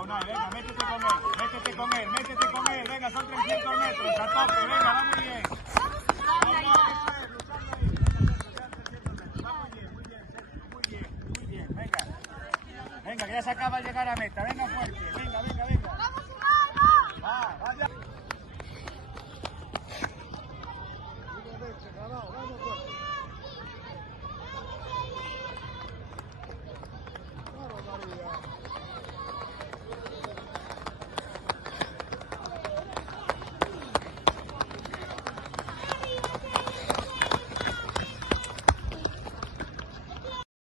Unai, venga, métete con él, métete con él, métete con él, venga, son 300 metros, a tope, venga, va muy bien. Venga, que ya se acaba de llegar a meta, venga fuerte, venga, venga, venga.